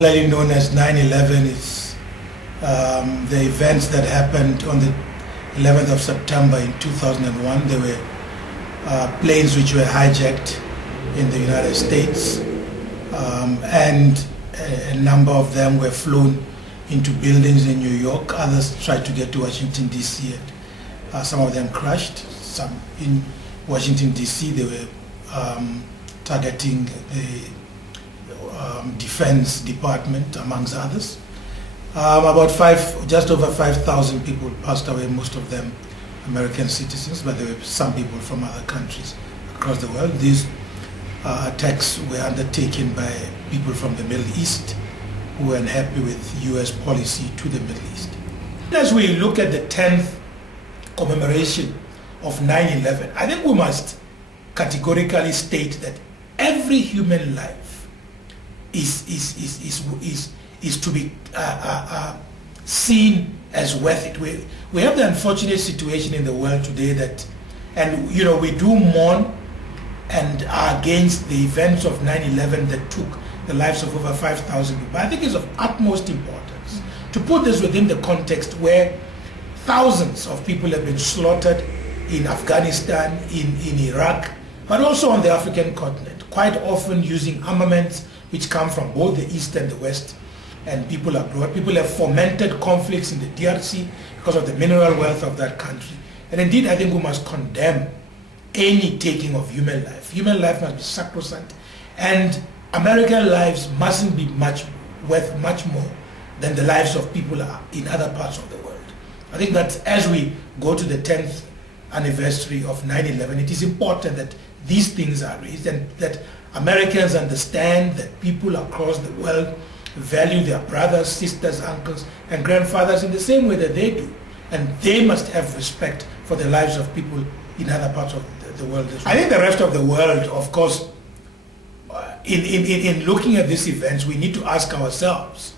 Popularly known as 9/11 is the events that happened on the 11th of September in 2001. There were planes which were hijacked in the United States, and a number of them were flown into buildings in New York. Others tried to get to Washington, D.C., and some of them crashed. Some in Washington, D.C., they were targeting the Defense Department, amongst others. Just over 5,000 people passed away, most of them American citizens, but there were some people from other countries across the world. These attacks were undertaken by people from the Middle East who were unhappy with U.S. policy to the Middle East. As we look at the 10th commemoration of 9/11, I think we must categorically state that every human life is to be seen as worth it. We have the unfortunate situation in the world today that, and you know, we do mourn and are against the events of 9/11 that took the lives of over 5,000 people. I think it's of utmost importance to put this within the context where thousands of people have been slaughtered in Afghanistan, in Iraq, but also on the African continent, quite often using armaments which come from both the East and the West, and people abroad. People have fomented conflicts in the DRC because of the mineral wealth of that country. And indeed, I think we must condemn any taking of human life. Human life must be sacrosanct, and American lives mustn't be worth much more than the lives of people in other parts of the world. I think that as we go to the 10th anniversary of 9/11, it is important that these things are raised and that Americans understand that people across the world value their brothers, sisters, uncles, and grandfathers in the same way that they do. And they must have respect for the lives of people in other parts of the world as well. I think the rest of the world, of course, in looking at these events, we need to ask ourselves,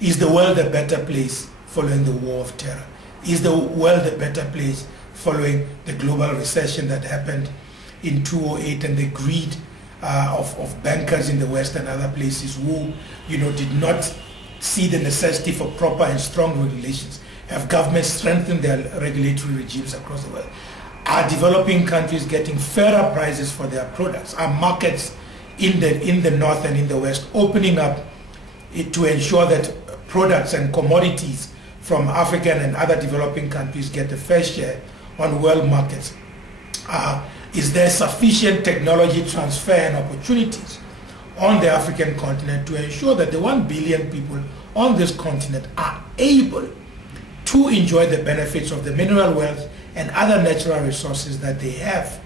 is the world a better place following the war of terror? Is the world a better place following the global recession that happened in 2008 and the greed of bankers in the West and other places who, you know, did not see the necessity for proper and strong regulations? Have governments strengthened their regulatory regimes across the world? Are developing countries getting fairer prices for their products? Are markets in the North and in the West opening up to ensure that products and commodities from African and other developing countries get a fair share on world markets? Is there sufficient technology transfer and opportunities on the African continent to ensure that the 1 billion people on this continent are able to enjoy the benefits of the mineral wealth and other natural resources that they have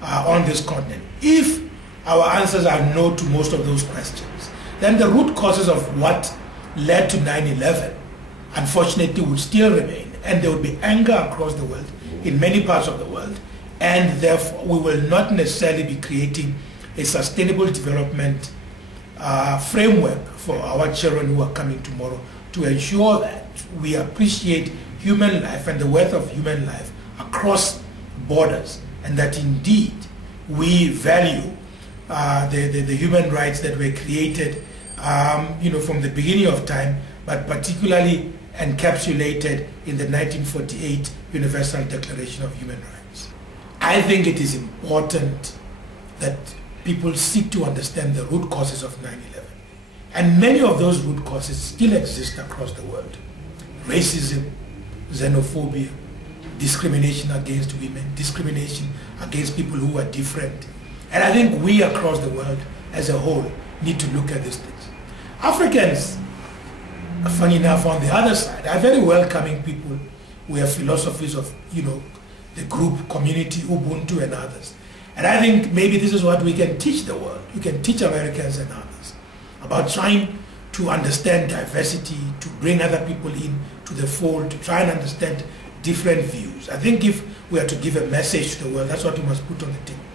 on this continent? If our answers are no to most of those questions, then the root causes of what led to 9/11 unfortunately would still remain, and there would be anger across the world, in many parts of the world, and therefore we will not necessarily be creating a sustainable development framework for our children who are coming tomorrow to ensure that we appreciate human life and the worth of human life across borders, and that indeed we value the human rights that were created from the beginning of time, but particularly encapsulated in the 1948 Universal Declaration of Human Rights. I think it is important that people seek to understand the root causes of 9/11. And many of those root causes still exist across the world. Racism, xenophobia, discrimination against women, discrimination against people who are different. And I think we across the world as a whole need to look at these things. Africans, funny enough, on the other side, are very welcoming people. We have philosophies of, the group, community, Ubuntu, and others. And I think maybe this is what we can teach the world. We can teach Americans and others about trying to understand diversity, to bring other people in to the fold, to try and understand different views. I think if we are to give a message to the world, that's what we must put on the table.